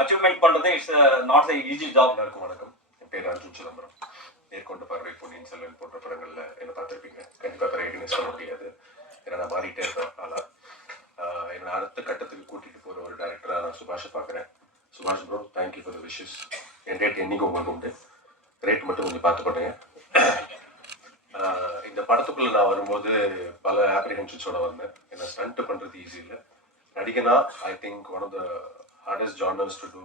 அச்சீவ்மெண்ட் பண்றது இட்ஸ் நாட் ஈஸி ஜாப். எல்லாருக்கும் வணக்கம். என் பேர் அர்ஜுன் சிதம்பரம். நேர்கொண்ட பார்வை, பொன்னியின் செல்வன் போன்ற படங்கள்ல என்ன பார்த்துருப்பீங்க. கண்டிப்பாக தரையிட்டு சொல்ல முடியாது. ஏன்னா நான் மாறிட்டே இருப்பேன். ஆனால் என்னை அடுத்த கட்டத்துக்கு கூட்டிட்டு போற ஒரு டைரக்டரா நான் சுபாஷை பார்க்குறேன். சுபாஷ் bro, thank you for the wishes. N rate என்னைக்கும் உங்களுக்கு உண்டு. ரேட் மட்டும் கொஞ்சம் பார்த்து பண்ணுங்க. இந்த படத்துக்குள்ள நான் வரும்போது பல ஆப்ரிஹென்ஷன்ஸோட வந்தேன். ஏன்னா ஸ்டண்ட் பண்றது ஈஸி இல்லை. நடிகனா I think one of the hardest genres to do.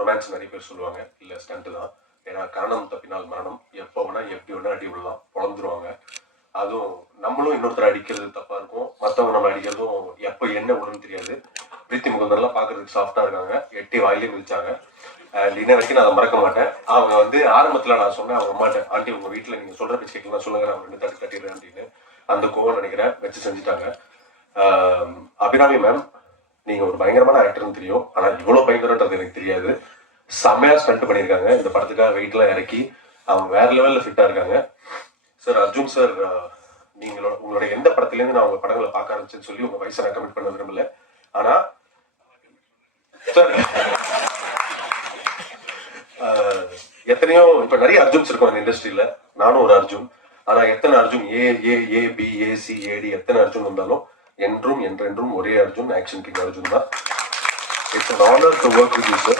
Romance நிறைய பேர் சொல்லுவாங்க, இல்லை ஸ்டண்ட்டு தான். ஏன்னா கரணம் தப்பினால் மரணம். எப்போ வேணா எப்படி வேணா அடி விடலாம், பொழந்துருவாங்க. அதுவும் நம்மளும் இன்னொருத்தர் அடிக்கிறது தப்பா இருக்கும், மற்றவங்க நம்ம அடிக்கிறதும் எப்போ என்ன விடுன்னு தெரியாது. பிரீத்தி முகந்தர்லாம் பார்க்கறதுக்கு சாஃப்டா இருக்காங்க, எட்டி வாயிலே மிதிச்சாங்க. இன்ன வரைக்கும் நான் அதை மறக்க மாட்டேன். அவங்க வந்து ஆரம்பத்தில் நான் சொன்னேன் அவங்க மாட்டேன், ஆண்டி உங்கள் வீட்டில் நீங்கள் சொல்கிற பேச்சு கேட்கலாம் சொல்லுங்க, நான் ரெண்டு தட்டு தட்டிடுறேன் அப்படின்னு. அந்த கோவம் நினைக்கிறேன் வச்சு செஞ்சுட்டாங்க. அபிராமி மேம், நீங்கள் ஒரு பயங்கரமான ஆக்டர்னு தெரியும், ஆனால் இவ்வளோ பயங்கரன்றது எனக்கு தெரியாது. செம்மையாக ஸ்பெண்ட் பண்ணியிருக்காங்க. இந்த படத்துக்காக வெயிட்லாம் இறக்கி அவங்க வேற லெவலில் ஃபிட்டாக இருக்காங்க. சார் அர்ஜுன் சார், உங்களோட எந்த படத்துலேருந்து நான் உங்கள் படங்களை பார்க்க ஆரம்பிச்சேன்னு சொல்லி உங்கள் வயசை நான் கமிட் பண்ண விரும்பல. ஆனால் சார் எத்தனையோ இப்ப நிறைய அர்ஜுன்ஸ் இருக்கும் இந்த இண்டஸ்ட்ரியில. நானும் ஒரு அர்ஜுன். ஆனா எத்தனை அர்ஜுன் ABACAD எத்தனை அர்ஜுன் வந்தாலும் என்றும் என்றென்றும் ஒரே அர்ஜுன், ஆக்ஷன் கிங் அர்ஜுன் தான். It's an honor to work with you sir.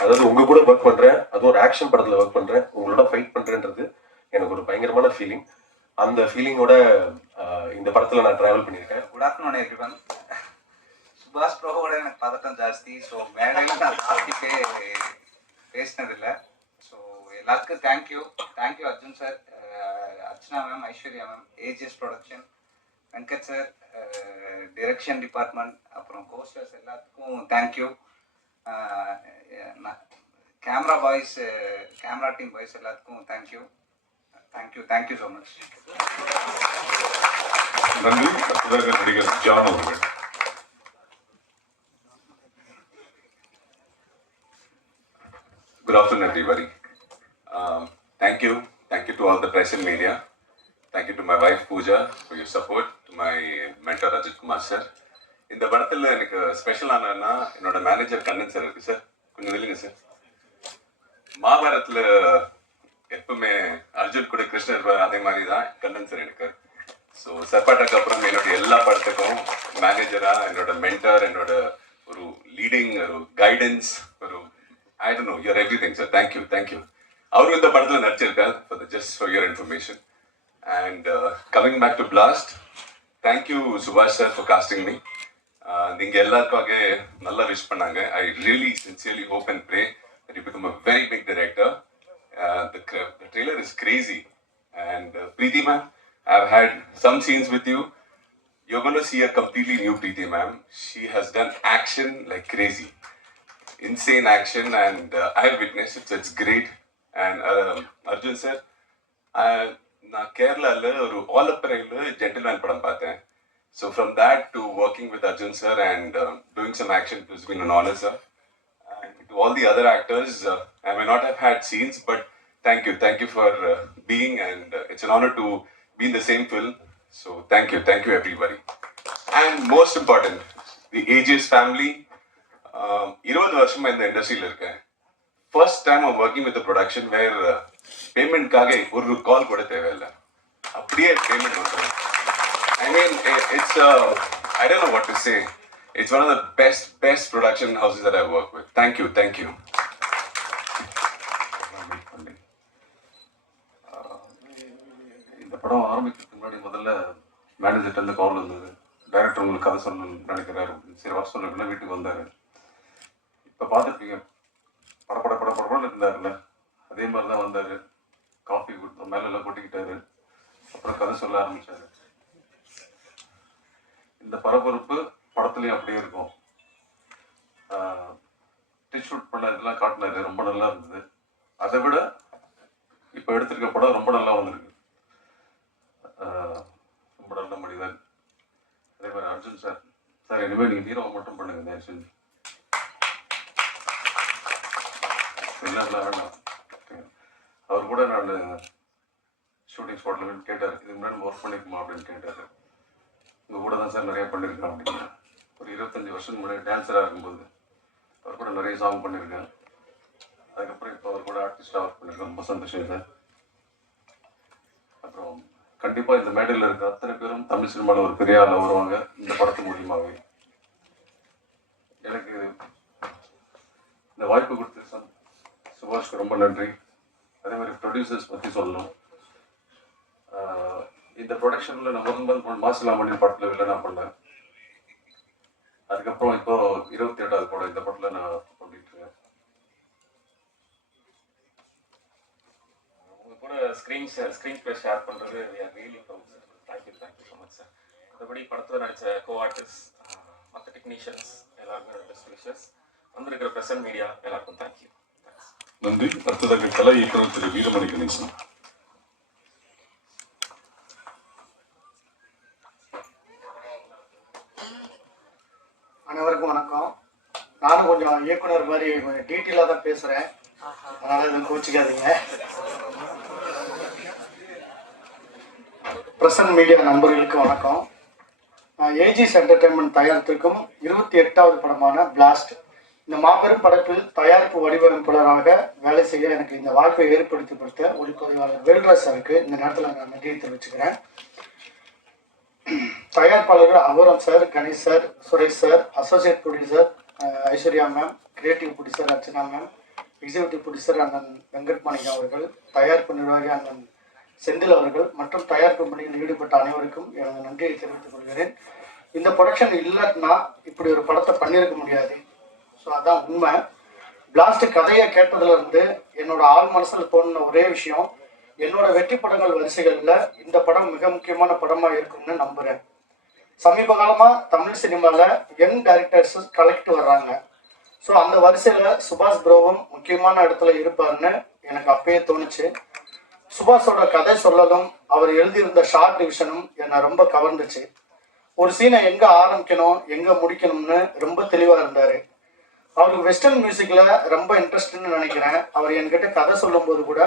அதாவது உங்க கூட ஒர்க் பண்றேன், அதுவும் ஒரு ஆக்ஷன் படத்துல ஒர்க் பண்றேன், உங்களோட ஃபைட் பண்றேன்றது எனக்கு ஒரு பயங்கரமான ஃபீலிங். அந்த ஃபீலிங்கோட இந்த படத்துல நான் டிராவல் பண்ணியிருக்கேன். Good afternoon everyone. சுபாஷ் ப்ரோவோட எனக்கு பதட்டம் ஜாஸ்தி. ஸோ மேடையில் நான் ஜாஸ்தி பேசினதில்லை. ஸோ எல்லாத்துக்கும் thank you Arjun sir, Archana ma'am, Aishwarya ma'am, AGS production, Venkat sir, direction department, அப்புறம் கோஸ்டர்ஸ் எல்லாத்துக்கும் thank you. Camera boys, camera team boys எல்லாத்துக்கும் தேங்க்யூ ஸோ மச். நன்றி. அடுத்ததாக நடிகர் ஜான் அவர்கள். Good afternoon, everybody. Thank you to all the press and media. Thank you to my wife Pooja for your support, to my mentor Ajit Kumar sir. இந்த படத்தில் எனக்கு ஸ்பெஷலானா என்னோட manager Kannan sir இருக்கு sir. கொஞ்சம் இல்லைங்க சார். மகாபாரத்தில் எப்பவுமே அர்ஜுன் கூட கிருஷ்ணர் இருப்பார், அதே மாதிரி தான் கண்ணன் சார் எனக்கு. ஸோ சப்பாட்டாக்கு அப்புறம் என்னோட எல்லா படத்துக்கும் மேனேஜராக என்னோட மென்டார், என்னோட ஒரு லீடிங், ஒரு கைடன்ஸ், ஒரு I don't know, you're everything, sir. Thank you. அவரும் இந்த படத்தில் நடிச்சிருக்காரு, just for your information. And coming back to Blast, thank you Subhash sir for casting me. நீங்க எல்லாருக்காக நல்லா விஷ் பண்ணாங்க. I really sincerely hope and pray that you become a very big director. The trailer is crazy. And Preeti ma'am, I've had some scenes with you. You're going to see a completely new Preeti ma'am. She has done action like crazy. Insane action, and I have witnessed it, so it's great. And Arjun sir, நான் கேரளாவில் ஒரு ஆலப்பறையில் gentleman படம் பார்த்தேன். So from that to working with Arjun sir and doing some action, it has been an honor sir. And to all the other actors, I may not have had scenes, but thank you for being, and it's an honor to be in the same film. So thank you everybody. And most important, the AGS family. 20 வருஷமா இந்த இண்டஸ்ட்ரியில் இருக்கேன். First time I'm working with production where பேமெண்ட்காக ஒரு call கூட தேவையில்லை, அப்படியே payment வந்துடும். I mean it's I don't know what to say. It's one of the best production houses that I work with. Thank you. இந்த படம் ஆரம்பிக்கிறதுக்கு முன்னாடி முதல்ல மேனேஜர்கிட்ட கால் வந்தது. டைரக்டர் உங்களுக்கு கதை சொல்லணும்னு நினைக்கிறாரு, சரி வர சொல்லுங்கன்னா வீட்டுக்கு வந்தார். இப்போ பார்த்துருப்பீங்க, படப்படன்னு இருந்தார்ல, அதே மாதிரி தான் வந்தார். காஃபி கொடுத்தோம், மேலெல்லாம் கொட்டிக்கிட்டாரு, அப்புறம் கதை சொல்ல ஆரம்பித்தார். இந்த பரபரப்பு படத்துலையும் அப்படியே இருக்கும். ஷூட் பண்ண இதெல்லாம் காட்டினாரு, ரொம்ப நல்லா இருந்தது. அதை விட இப்போ எடுத்திருக்க படம் ரொம்ப நல்லா வந்திருக்கு. ரொம்ப நல்ல மனிதன். அதே மாதிரி அர்ஜுன் சார், இனிமேல் நீங்கள் ஹீரோவை மட்டும் பண்ணுங்க தயவுசெஞ்சு. எல்லாம் வேண்டாம். அவர் கூட நான் ஷூட்டிங் ஸ்பாட்டில் போய் கேட்டார், இது முன்னாடி நம்ம ஒர்க் பண்ணியிருக்குமா அப்படின்னு கேட்டார். உங்கள் கூட தான் சார் நிறைய பண்ணியிருக்கேன் அப்படின்னு. ஒரு 25 வருஷத்துக்கு முன்னாடி டான்ஸராக இருக்கும்போது அவர் கூட நிறைய சாங் பண்ணியிருக்கேன். அதுக்கப்புறம் இப்போ அவர் கூட ஆர்டிஸ்டாக ஒர்க் பண்ணியிருக்கேன். ரொம்ப சந்தோஷம் சார். அப்புறம் கண்டிப்பாக இந்த மேடையில் இருக்க அத்தனை பேரும் தமிழ் சினிமாவில் ஒரு பெரிய ஆளாக வருவாங்க இந்த படத்து மூலியமாகவே. எனக்கு இந்த வாய்ப்பு கொடுத்து சுபாஷ்க்கு ரொம்ப நன்றி. அதே மாதிரி ப்ரொடியூசர்ஸ் பற்றி சொல்லணும். இந்த ப்ரொடக்ஷனில் நான் முதல் மாசிலா மணி படத்தில் இல்லை நான் பண்ணேன். அதுக்கப்புறம் இப்போ 28வது படம் இந்த படத்தில் நான் பண்ணிட்டு இருக்கேன். உங்க கூட ஸ்க்ரீன் ப்ளே ஷேர் பண்ணுறது really proud sir. Thank you so much sir. மற்றபடி படத்தில் நடித்த கோ ஆர்டிஸ்ட், மற்ற டெக்னீஷியன்ஸ் எல்லாருக்கும் பெஸ்ட் விஷஸ். வந்திருக்கிற ப்ரெசன்ட் மீடியா எல்லாருக்கும் தேங்க்யூ. நன்றி. அடுத்ததாக கலை இயக்குனர் திரு வீரமணி கணேசன். அனைவருக்கும் வணக்கம். நானும் கொஞ்சம் இயக்குனர் மாதிரி டீட்டெயிலாக தான் பேசுகிறேன், அதனால் எதுவும் கோச்சிக்காதீங்க. பிரசன்ட் மீடியா நண்பர்களுக்கு வணக்கம். ஏஜிஸ் என்டர்டைன்மெண்ட் தயாரித்திருக்கும் 28வது படமான பிளாஸ்ட், இந்த மாபெரும் படத்தில் தயாரிப்பு வடிவமைப்பாளராக வேலை செய்ய எனக்கு இந்த வாய்ப்பை ஏற்படுத்தி கொடுத்த ஒளிப்பதிவாளர் வேல்ராஜ் சாருக்கு இந்த நேரத்தில் நான் நன்றியை தெரிவிச்சுக்கிறேன். தயாரிப்பாளர்கள் Aghoram sir, Ganesh sir, Suresh sir, associate producer Aishwarya ma'am, creative producer Archana ma'am, executive producer அண்ணன் வெங்கட் மாணிக்கம் அவர்கள், தயாரிப்பு நிர்வாகி அண்ணன் செந்தில் அவர்கள் மற்றும் தயாரிப்பு பணியில் ஈடுபட்ட அனைவருக்கும் எனது நன்றியை தெரிவித்துக் கொள்கிறேன். இந்த ப்ரொடக்ஷன் இல்லைன்னா இப்படி ஒரு படத்தை பண்ணியிருக்க முடியாது. ஸோ அதான் உண்மை. பிளாஸ்ட் கதையை கேட்டதுலேருந்து என்னோட ஆள் மனசில் தோணுன ஒரே விஷயம், என்னோட வெற்றி படங்கள் வரிசைகளில் இந்த படம் மிக முக்கியமான படமாக இருக்கும்னு நம்புகிறேன். சமீப காலமாக தமிழ் சினிமாவில் யங் டைரக்டர்ஸ் கலெக்ட் வர்றாங்க. ஸோ அந்த வரிசையில் சுபாஷ் ப்ரோவும் முக்கியமான இடத்துல இருப்பார்னு எனக்கு அப்பயே தோணுச்சு. சுபாஷோட கதை சொல்லலும் அவர் எழுதியிருந்த ஷார்ட் டிவிஷனும் என்னை ரொம்ப கவர்ந்துச்சு. ஒரு சீனை எங்கே ஆரம்பிக்கணும் எங்கே முடிக்கணும்னு ரொம்ப தெளிவாக இருந்தார். அவருக்கு வெஸ்டர்ன் மியூசிக்கில் ரொம்ப இன்ட்ரெஸ்ட்னு நினைக்கிறேன். அவர் என்கிட்ட கதை சொல்லும்போது கூட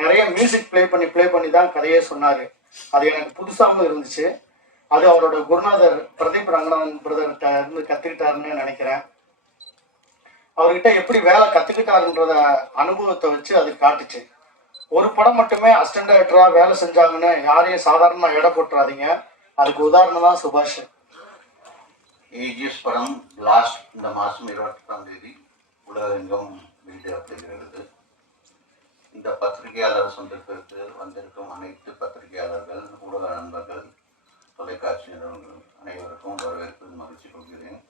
நிறைய மியூசிக் ப்ளே பண்ணி தான் கதையே சொன்னார். அது எனக்கு புதுசாகவும் இருந்துச்சு. அது அவரோட குருநாதர் பிரதீப் ரங்கநாதன் பிரதர்கிட்ட இருந்து கற்றுக்கிட்டாருன்னு நினைக்கிறேன். அவர்கிட்ட எப்படி வேலை கற்றுக்கிட்டாருன்றத அனுபவத்தை வச்சு அது காட்டுச்சு. ஒரு படம் மட்டுமே அசிஸ்டன்ட் டைரக்டராக வேலை செஞ்சாங்கன்னு யாரையும் சாதாரணமாக எடை போட்டுறாதீங்க. அதுக்கு உதாரணம் தான் சுபாஷ். ஏஜிஎஸ் படம் பிளாஸ்ட் இந்த மாதம் 28ஆம் தேதி உலகெங்கும் வெளியிடப்படுகிறது. இந்த பத்திரிகையாளர் சந்திப்பிற்கு வந்திருக்கும் அனைத்து பத்திரிகையாளர்கள், ஊடக நண்பர்கள், தொலைக்காட்சி நிறுவனங்கள் அனைவருக்கும் வரவேற்பு மகிழ்ச்சி கொள்கிறேன்.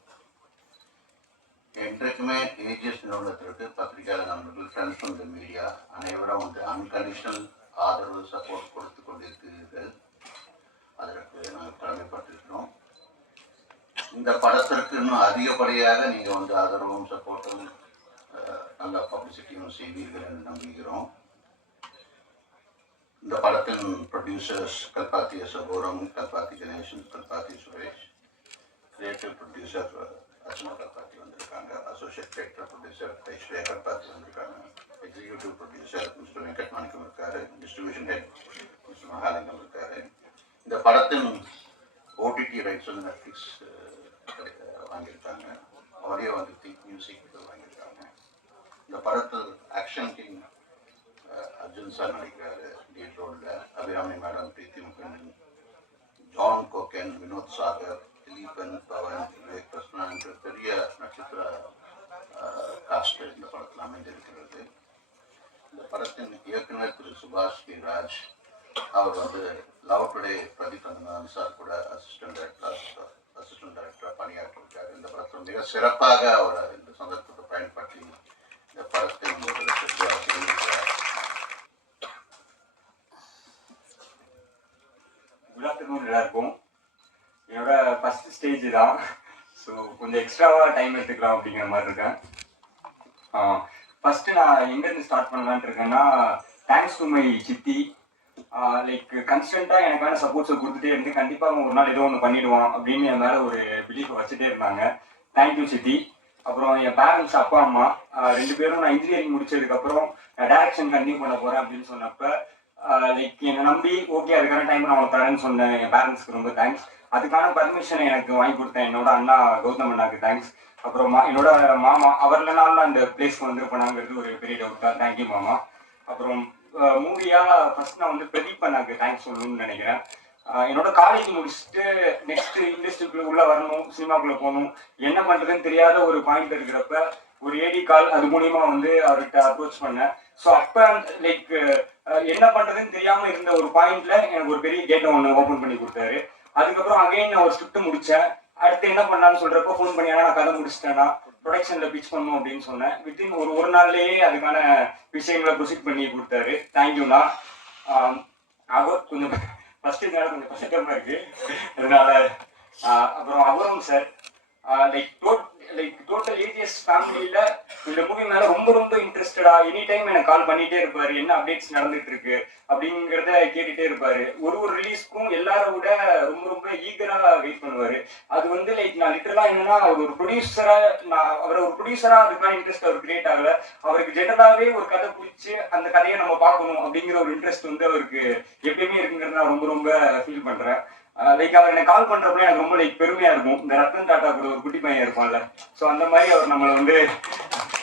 என்றைக்குமே ஏஜிஎஸ் நிறுவனத்திற்கு பத்திரிகையாளர் நண்பர்கள், ஃப்ரெண்ட்ஸ் ஃப்ரம் த மீடியா அனைவரும் வந்து அன்கண்டிஷனல் ஆதரவு சப்போர்ட் கொடுத்து கொண்டிருக்கிறீர்கள். அதற்கு நாங்கள் கடமைப்பட்டிருக்கிறோம். இந்த படத்திற்கு இன்னும் அதிகப்படியாக நீங்கள் வந்து ஆதரவும் சப்போர்ட்டும் நல்ல பப்ளிசிட்டியும் செய்வீர்கள் என்று நம்புகிறோம். இந்த படத்தின் producers Kalpathi Aghoram, Kalpathi Ganesan, Kalpathi Suresh, creative producer Archana Kalpathi வந்திருக்காங்க, associate director producer Aishwarya Kalpathi வந்திருக்காங்க, executive producer mister Venkat Manickam இருக்காரு, டிஸ்ட்ரிபியூஷன் ஹெட் மிஸ்டர் மகாலிங்கம் இருக்காரு. இந்த படத்தின் ஓடிடி ரைட்ஸ் வந்து நெட்ஃப்ளிக்ஸ் வாங்கியிருக்காங்க, ஆடியோ வந்து திக் மியூசிக் வாங்கியிருக்காங்க. இந்த படத்தில் ஆக்ஷன் கிங் அர்ஜுன் சார் நடிக்கிறாரு லீட் ரோலில், அபிராமி மேடம், பிரீத்தி முகர்ஜி, ஜான் கோகன், வினோத் சாகர், திலீபன், பவன், விவேக் கிருஷ்ணா என்ற பெரிய நட்சத்திர காஸ்ட் இந்த படத்தில் அமைந்திருக்கிறது. இந்த படத்தின் இயக்குனர் திரு சுபாஷ் பி ராஜ், அவர் வந்து love today Pradeep Ranganathan sir கூட அசிஸ்டன்ட் டைரக்டராக பணியாற்றிருக்காரு. இந்த படத்தில் மிக சிறப்பாக அவர் இந்த சந்தர்ப்பத்தை பயன்படுத்தி இந்த படத்தை குட் ஆஃப்டர்நூன் எல்லாருக்கும். என்னோட ஃபஸ்ட் ஸ்டேஜ் தான், ஸோ கொஞ்சம் எக்ஸ்ட்ராவாக டைம் எடுத்துக்கலாம் அப்படிங்கிற மாதிரி இருக்கேன். ஃபஸ்ட்டு நான் எங்கேருந்து ஸ்டார்ட் பண்ணலான்ட்டு இருக்கேன்னா, தேங்க்ஸ் டு மை சித்தி. லைக் கன்ஸ்டண்ட்டாக எனக்கான சப்போர்ட்ஸை கொடுத்துட்டே இருந்து கண்டிப்பாக அவன் ஒரு நாள் ஏதோ ஒன்று பண்ணிடுவான் அப்படின்னு என் மேலே ஒரு பிலீஃபை வச்சுட்டே இருந்தாங்க. தேங்க்யூ சித்தி. அப்புறம் என் பேரண்ட்ஸ் அப்பா அம்மா 2 பேரும் நான் இன்ஜினியரிங் முடிச்சதுக்கப்புறம் டைரக்ஷன் கண்டினியூ பண்ண போகிறேன் அப்படின்னு சொன்னப்போ லைக் என்னை நம்பி ஓகே அதுக்கான டைம் நான் உனக்கு தரேன்னு சொன்னேன் என் பேரண்ட்ஸ்க்கு ரொம்ப தேங்க்ஸ். அதுக்கான பர்மிஷனை எனக்கு வாங்கி கொடுத்தேன் என்னோட அண்ணா கௌதம் அண்ணாக்கு தேங்க்ஸ். அப்புறம் என்னோட மாமா அவர் இல்லைனாலும் நான் இந்த பிளேஸ்க்கு வந்திருப்பேனாங்கிறது ஒரு பெரிய டவுட் தான். தேங்க்யூ மாமா. அப்புறம் மூவியாக ஃபர்ஸ்ட் நான் வந்து பிரதீப் அண்ணாக்கு தேங்க்ஸ் சொல்லணும்னு நினைக்கிறேன். என்னோட காலேஜ் முடிச்சுட்டு நெக்ஸ்ட் இண்டஸ்ட்ரிக்குள்ள உள்ள வரணும், சினிமாக்குள்ள போகணும், என்ன பண்றதுன்னு தெரியாத ஒரு பாயிண்ட் இருக்கிறப்ப ஒரு ஏடி கால் அது மூலியமா வந்து அவர்கிட்ட அப்ரோச் பண்ணேன். ஸோ அப்போ லைக் என்ன பண்றதுன்னு தெரியாம இருந்த ஒரு பாயிண்ட்ல எனக்கு ஒரு பெரிய கேட்டை ஒன்று ஓப்பன் பண்ணி கொடுத்தாரு. அதுக்கப்புறம் அகைன் நான் ஒரு ஸ்கிரிப்ட் முடிச்சேன். அடுத்து என்ன பண்ணலான்னு சொல்றப்போ ஃபோன் பண்ணி நான் கதை முடிச்சிட்டேன்னா ப்ரொடக்ஷன்ல பிச் பண்ணும் அப்படின்னு சொன்னேன். வித்தின் ஒரு நாள்லயே அதுக்கான விஷயங்களை ப்ரொசீட் பண்ணி கொடுத்தாரு. தேங்க்யூண்ணா. அவர் கொஞ்சம் ஃபர்ஸ்ட் நேரம் கொஞ்சம் பசக்கமா இருக்கு அதனால. அப்புறம் அவரும் சார் லைக் டோட்டல் ஏஜிஎஸ் ஃபேமிலியில இந்த மூவி மேல ரொம்ப ரொம்ப இன்ட்ரெஸ்டடா எனி டைம் எனக்கு கால் பண்ணிட்டே இருப்பாரு. என்ன அப்டேட்ஸ் நடந்துட்டு இருக்கு அப்படிங்கிறத கேட்டுட்டே இருப்பாரு. ஒரு ரிலீஸ்க்கும் எல்லாரை விட ரொம்ப ரொம்ப ஈகரா வெயிட் பண்ணுவாரு. அது வந்து லைக் நான் லிட்டரலா என்னன்னா அவர் ஒரு ப்ரொடியூசரா அவரை ஒரு ப்ரொடியூசரா அதுக்கான இன்ட்ரெஸ்ட் அவர் கிரியேட் ஆகல. அவருக்கு ஜெனரலாவே ஒரு கதை பிடிச்சி அந்த கதையை நம்ம பார்க்கணும் அப்படிங்கிற ஒரு இன்ட்ரெஸ்ட் வந்து அவருக்கு எப்பயுமே இருக்குங்கிறத நான் ரொம்ப ரொம்ப ஃபீல் பண்றேன். லைக் அவர் எனக்கு கால் பண்றப்ப எனக்கு ரொம்ப லைக் பெருமையா இருக்கும். இந்த ரத்தன் டாட்டா கூட ஒரு குட்டி பையன் இருப்பான்ல, ஸோ அந்த மாதிரி அவர் நம்மளை வந்து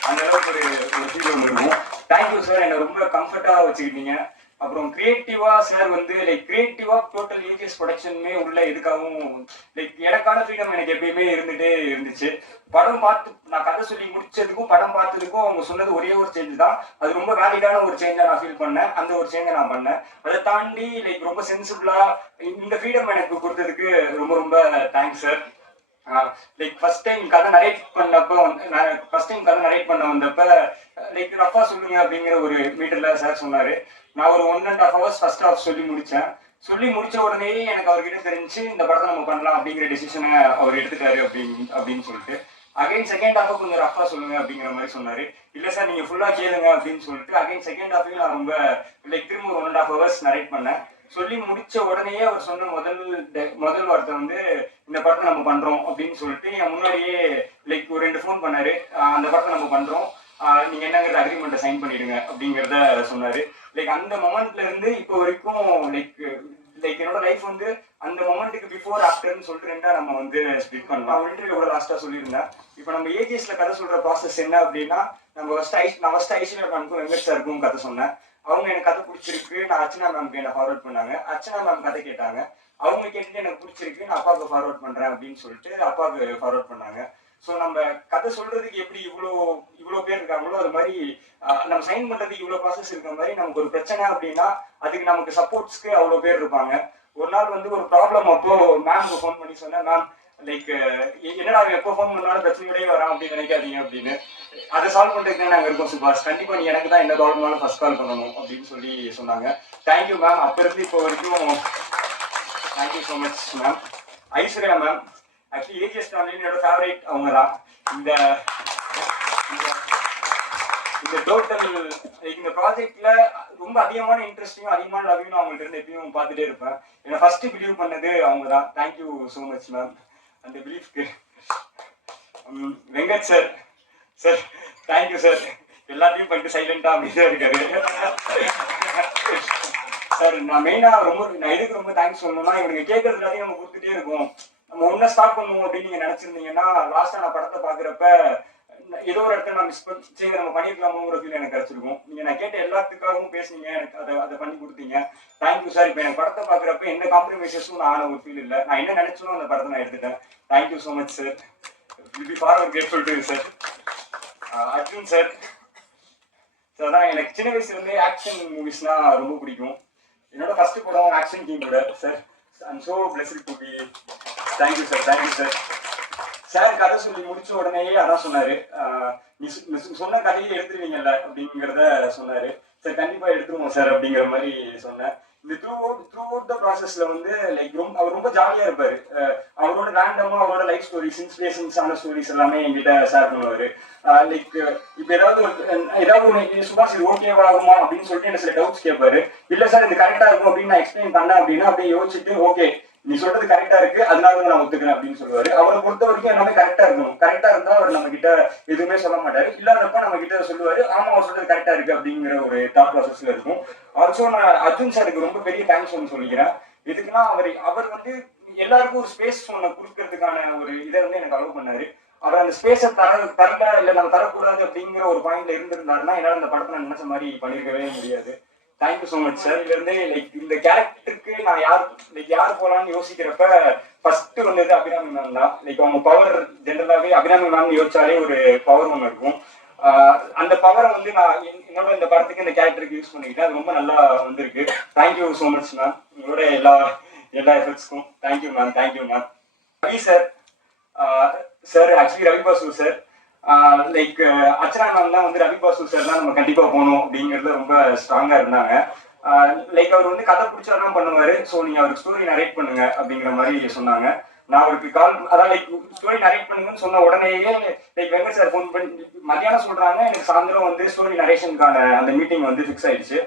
அந்த அளவுக்கு ஒரு ஃபீல் ஒன்று இருக்கும். தேங்க்யூ சார், என்னை ரொம்ப கம்ஃபர்டா வச்சுக்கிட்டீங்க. அப்புறம் கிரியேட்டிவா சார் வந்து லைக் கிரியேட்டிவா டோட்டல் ஏஜிஎஸ் ப்ரொடக்ஷனுமே உள்ள எதுக்காகவும் லைக் எனக்கான ஃப்ரீடம் எனக்கு எப்பயுமே இருந்துட்டே இருந்துச்சு. படம் பார்த்து நான் கதை சொல்லி முடிச்சதுக்கும் படம் பார்த்ததுக்கும் அவங்க சொன்னது ஒரே ஒரு சேஞ்ச் தான். அது ரொம்ப வேலிடான ஒரு சேஞ்சா நான் ஃபீல் பண்ணேன். அந்த ஒரு சேஞ்சை நான் பண்ணேன். அதை தாண்டி லைக் ரொம்ப சென்சிபிளா இந்த ஃப்ரீடம் எனக்கு கொடுத்ததுக்கு ரொம்ப ரொம்ப thanks sir. Like first time கதை நரேட் பண்ண வந்தப்ப லைக் ரஃபா சொல்லுங்க அப்படிங்கிற ஒரு மீட்டர்ல சார் சொன்னாரு. நான் ஒரு 1.5 hours ஃபர்ஸ்ட் ஹாஃப் சொல்லி முடிச்சேன். சொல்லி முடிச்ச உடனே எனக்கு அவர்கிட்ட தெரிஞ்சு இந்த படத்தை நம்ம பண்ணலாம் அப்படிங்கிற டெசிஷனை அவர் எடுத்துட்டாரு அப்படின்னு சொல்லிட்டு அகைன் செகண்ட் ஹாஃபை கொஞ்சம் ரஃபா சொல்லுங்க அப்படிங்கிற மாதிரி சொன்னாரு. இல்ல சார் நீங்க ஃபுல்லா கேளுங்க அப்படின்னு சொல்லிட்டு அகைன் செகண்ட் ஹாஃபையும் நான் ரொம்ப லைக் திரும்ப 1.5 hours நரேட் பண்ணேன். சொல்லி முடிச்ச உடனே அவர் சொன்ன முதல் வார்த்தை வந்து இந்த படத்தை நம்ம பண்றோம் அப்படின்னு சொல்லிட்டு என் முன்னாடியே லைக் ஒரு 2 ஃபோன் பண்ணாரு. அந்த படத்தை நம்ம பண்றோம், நீங்க என்னங்கிற அக்ரிமெண்ட்டை சைன் பண்ணிடுங்க அப்படிங்கிறத சொன்னாரு. லைக் அந்த மொமெண்ட்ல இருந்து இப்போ வரைக்கும் லைக் என்னோட லைஃப் வந்து அந்த மொமெண்ட்டுக்கு பிஃபோர் ஆஃப்டர்னு சொல்லிட்டு ரெண்டா நம்ம வந்து ஸ்பிளிட் பண்ணலாம். ஒரு இன்டர்வியூ கூட லாஸ்டா சொல்லியிருந்தேன். இப்போ நம்ம ஏஜிஎஸ்ல கதை சொல்ற ப்ராசஸ் என்ன அப்படின்னா, நான் ஃபர்ஸ்ட் ஐஸ்வர்யா மேம்க்கும் வெங்கட் சாருக்கும் கதை சொன்னேன். அவங்க எனக்கு கதை பிடிச்சிருக்கு, நான் அர்ச்சனா மேம்க்கு என்ன ஃபார்வர்ட் பண்ணாங்க. அர்ச்சனா மேம் கதை கேட்டாங்க, அவங்க கேட்டுட்டு எனக்கு பிடிச்சிருக்கு, நான் அப்பாவுக்கு ஃபார்வர்ட் பண்றேன் அப்படின்னு சொல்லிட்டு அப்பாவுக்கு ஃபார்வர்ட் பண்ணாங்க. ஸோ நம்ம கதை சொல்றதுக்கு எப்படி இவ்வளோ பேர் இருக்காங்களோ அது மாதிரி நம்ம சைன் பண்றதுக்கு இவ்வளோ ப்ராசஸ் இருக்கிற மாதிரி நமக்கு ஒரு பிரச்சனை அப்படின்னா அதுக்கு நமக்கு சப்போர்ட்ஸ்க்கு அவ்வளோ பேர் இருப்பாங்க. ஒரு நாள் வந்து ஒரு ப்ராப்ளம் அப்போ மேம்க்கு ஃபோன் பண்ணி சொன்னேன், மேம் லைக் என்னடா எப்போ ஃபோன் பண்ணாலும் பிரச்சனையோடய வரான் அப்படின்னு நினைக்காதீங்க அப்படின்னு. அதை சால்வ் பண்ணுறதுக்கு நாங்கள் இருக்கோம் சுபாஷ், கண்டிப்பாக நீ எனக்கு தான் என்ன ப்ராப்ளம்னாலும் ஃபர்ஸ்ட் கால் பண்ணணும் அப்படின்னு சொல்லி சொன்னாங்க. Thank you ma'am. அப்போ இருந்து இப்போ வரைக்கும் thank you so much ma'am. Aishwarya ma'am actually AGS என்னோட ஃபேவரேட் அவங்க தான். இந்த டோட்டல் இந்த ப்ராஜெக்ட்ல ரொம்ப அதிகமான இன்ட்ரெஸ்டிங்கும் அதிகமான லவ்யூனும் அவங்கள்ட்ட இருந்து எப்பயும் பார்த்துட்டே இருப்பேன். என்னை ஃபர்ஸ்ட் பிலீவ் பண்ணது அவங்க தான். Thank you so much ma'am. அந்த பிலீஃப்க்கு வெங்கட் சார் தேங்க்யூ சார். எல்லாத்தையும் பண்ணிட்டு சைலண்டா அப்படிதான் இருக்காரு சார். நான் இதுக்கு ரொம்ப தேங்க்ஸ் சொல்லணும்னா, இவனுக்கு கேட்கறது எல்லாத்தையும் நம்ம கொடுத்துட்டே இருக்கோம். நம்ம ஒன்ன ஸ்டார்ட் பண்ணுவோம் அப்படின்னு நீங்க நினைச்சிருந்தீங்கன்னா லாஸ்டா நான் படத்தை பாக்குறப்ப ஏதோ ஒரு இடத்துல நான் மிஸ் பண்ணி நம்ம பண்ணிருக்கலாமோங்கிற ஃபீல் எனக்கு கிடைச்சிருக்கும். நீங்க நான் கேட்ட எல்லாத்துக்காகவும் பேசுனீங்க, எனக்கு அதை பண்ணி கொடுத்தீங்க. Thank you sir. இப்போ எனக்கு படத்தை பாக்குறப்ப எந்த காம்ப்ரமைசஸும் நான் ஆன ஒரு ஃபீல் இல்லை. நான் என்ன நினைச்சனோ அந்த படத்தை நான் எடுத்துட்டேன். Thank you so much sir. Will be forward grateful to you sir. Arjun sir தான் எனக்கு சின்ன வயசுல இருந்தே ஆக்ஷன் மூவிஸ்னா ரொம்ப பிடிக்கும். என்னோட ஃபர்ஸ்ட் படம் ஆக்ஷன் டீம் கூட sir. I'm so blessed to be. Thank you sir. Sir கதை சொல்லி முடிச்ச உடனேயே அதான் சொன்னாரு, நீ சொன்ன கதையை எடுத்துருவீங்கல்ல அப்படிங்கிறத சொன்னாரு. சார் கண்டிப்பா எடுத்துருவோம் சார் அப்படிங்கிற மாதிரி சொன்னேன். இந்த த்ரூ அவுட் த ப்ராசஸ்ல வந்து லைக் அவர் ரொம்ப ஜாலியா இருப்பாரு. அவரோட ரேண்டமா அவரோட லைஃப் ஸ்டோரிஸ், இன்ஸ்பிரேஷன்ஸான ஸ்டோரிஸ் எல்லாமே என்கிட்ட ஷேர் பண்ணுவாரு. லைக் இப்போ ஏதாவது சுபாஷ் இது ஓகேவாகுமா அப்படின்னு சொல்லிட்டு எனக்கு சில டவுட்ஸ் கேட்பாரு. இல்ல சார் இது கரெக்டா இருக்கும் அப்படின்னு நான் எக்ஸ்பிளைன் பண்ணேன் அப்படின்னா அப்படியே யோசிச்சுட்டு ஓகே நீ சொல்றது கரெக்டா இருக்கு, அதனால நான் ஒத்துக்கிறேன் அப்படின்னு சொல்லுவாரு. அவரை பொறுத்த வரைக்கும் எல்லாமே கரெக்டா இருக்கணும். கரெக்டா இருந்தா அவர் நம்ம கிட்ட எதுவுமே சொல்ல மாட்டாரு. இல்லாதப்ப நம்ம கிட்ட சொல்லுவாரு, ஆமா அவர் சொல்றது கரெக்டா இருக்கு அப்படிங்கிற ஒரு தாட் ப்ராசஸ்ல இருக்கும். ஆல்சோ நான் அர்ஜுன் சாருக்கு ரொம்ப பெரிய தேங்க்ஸ் ஒன்று சொல்லிக்கிறேன். எதுக்குன்னா அவர் வந்து எல்லாருக்கும் ஒரு ஸ்பேஸ் ஒன்று கொடுக்கறதுக்கான ஒரு இதை வந்து எனக்கு அலோவ் பண்ணாரு. அவர் அந்த ஸ்பேஸை தரல இல்லை நம்ம தரக்கூடாது அப்படிங்கிற ஒரு பாயிண்ட்ல இருந்திருந்தாருன்னா என்னால் அந்த படத்தை நான் நினைச்ச மாதிரி பண்ணிருக்கவே முடியாது. Thank you so much sir. இதுல இருந்து லைக் இந்த கேரக்டருக்கு நான் யார் போலான்னு யோசிக்கிறப்ப ஃபர்ஸ்ட் வந்தது அபிராமி மேம் தான். லைக் அவங்க பவர் ஜென்ரலாகவே அபிராமி மேம் யோசிச்சாலே ஒரு பவர் ஒன்று இருக்கும். அந்த பவரை வந்து நான் என்னோட இந்த படத்துக்கு இந்த கேரக்டருக்கு யூஸ் பண்ணிக்கிட்டேன். அது ரொம்ப நல்லா வந்திருக்கு. Thank you so much ma'am. உங்களோட எல்லா எஃபர்ட்ஸ்க்கும் thank you ma'am. Thank you ma'am. Ravi sir sir actually Ravi Basu sir like Archana ma'am தான் வந்து ரவி பாசு சார் தான் நம்ம கண்டிப்பா போகணும் அப்படிங்கிறதுல ரொம்ப ஸ்ட்ராங்கா இருந்தாங்க. லைக் அவர் வந்து கதை பிடிச்சாதான் பண்ணுவாரு. ஸோ நீங்க அவருக்கு ஸ்டோரி நரேட் பண்ணுங்க அப்படிங்கிற மாதிரி சொன்னாங்க. நான் அவருக்கு அதான் லைக் ஸ்டோரி நரேட் பண்ணுங்கன்னு சொன்ன உடனேயே லைக் வெங்கட் சார் ஃபோன் பண்ணி மத்தியானம் சொல்றாங்க, எனக்கு சாயந்தரம் வந்து ஸ்டோரி நரேஷனுக்கான அந்த மீட்டிங் வந்து ஃபிக்ஸ் ஆயிடுச்சு.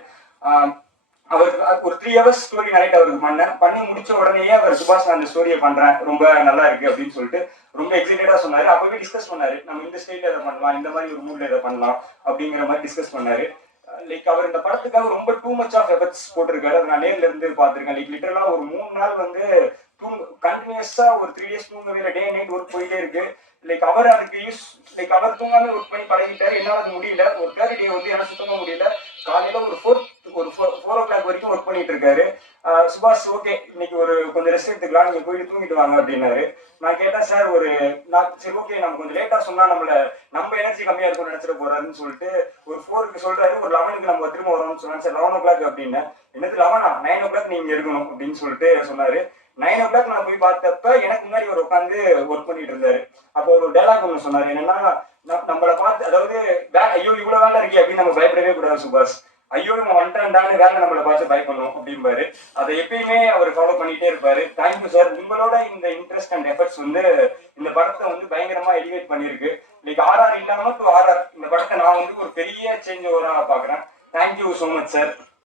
அவருக்கு ஒரு 3 hours ஸ்டோரி நரேட் அவருக்கு பண்ணி முடிச்ச உடனேயே அவர் சுபாஷ் நான் அந்த ஸ்டோரியை பண்றேன், ரொம்ப நல்லா இருக்கு அப்படின்னு சொல்லிட்டு ரொம்ப எக்ஸைட்டடா சொன்னாரு. அப்பவே டிஸ்கஸ் பண்ணாரு, நம்ம இந்த ஸ்டைல எதை பண்ணலாம், இந்த மாதிரி ஒரு மூட்ல எதை பண்ணலாம் அப்படிங்கிற மாதிரி டிஸ்கஸ் பண்ணாரு. லைக் அவர் இந்த படத்துக்காக ரொம்ப டூ மச் ஆஃப் எஃபர்ட்ஸ் போட்டிருக்காரு. அதை நான் நேர்ல இருந்து பார்த்திருக்கேன். லைக் லிட்டரலா ஒரு 3 நாள் வந்து கண்டினியூஸா ஒரு 3 days தூங்கவே இல்லை, டே நைட் ஒர்க் போயிட்டே இருக்கு. லைக் அவர் அதுக்கு அவர் தூங்காம ஒர்க் பண்ணி பழகிட்டாரு. என்னால அது முடியல. ஒரு 3rd day வந்து எனக்கு சுத்தமா முடியல. காலையில ஒரு 4 o'clock வரைக்கும் ஒர்க் பண்ணிட்டு இருக்காரு. சுபாஷ் ஓகே இன்னைக்கு கொஞ்சம் ரெஸ்ட் எடுத்துக்கலாம், நீங்க போயிட்டு தூங்கிட்டு வாங்க அப்படின்னாரு. நான் கேட்டேன் சார் சரி ஓகே நம்ம கொஞ்சம் லேட்டா சொன்னா நம்ம எனர்ஜி கம்மியா இருக்கும்னு நினைச்சிட போறாருன்னு சொல்லிட்டு ஒரு 4க்கு சொல்றாரு. ஒரு 11க்கு நம்ம திரும்ப வரோம்னு சொன்னாங்க. சார் 11 o'clock அப்படின்னு. என்னது 11 9 o'clock நீங்க இருக்கணும் அப்படின்னு சொல்லிட்டு சொன்னாரு. 9 o'clock நான் போய் பார்த்தப்ப எனக்கு முன்னாடி அவர் உட்காந்து ஒர்க் பண்ணிட்டு இருந்தாரு. அப்போ ஒரு டைலாக் ஒன்று சொன்னாரு. என்னன்னா நம்மளை பார்த்து அதாவது ஐயோ இவ்வளவு வேலை இருக்கே அப்படின்னு நம்ம பயப்படவே கூடாது சுபாஷ். ஐயோ இவன் வந்துட்டான்னு வேலை நம்மளை பார்த்து பயப்படணும் அப்படிம்பாரு. அதை எப்பயுமே அவர் ஃபாலோ பண்ணிட்டே இருப்பாரு. Thank you sir. உங்களோட இந்த இன்ட்ரெஸ்ட் அண்ட் எஃபர்ட்ஸ் வந்து இந்த படத்தை வந்து பயங்கரமா எலிவேட் பண்ணிருக்கு. லைக் RR இல்லாம டு RR இந்த படத்தை நான் வந்து ஒரு பெரிய சேஞ்ச் ஓவரா பாக்குறேன். Thank you so much sir.